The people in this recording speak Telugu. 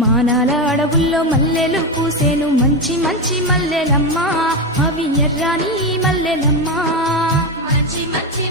మానాల అడవుల్లో మల్లెలు పూసేను మంచి మంచి మల్లెలమ్మా అవి ఎర్రాని మల్లెలమ్మా మంచి మంచి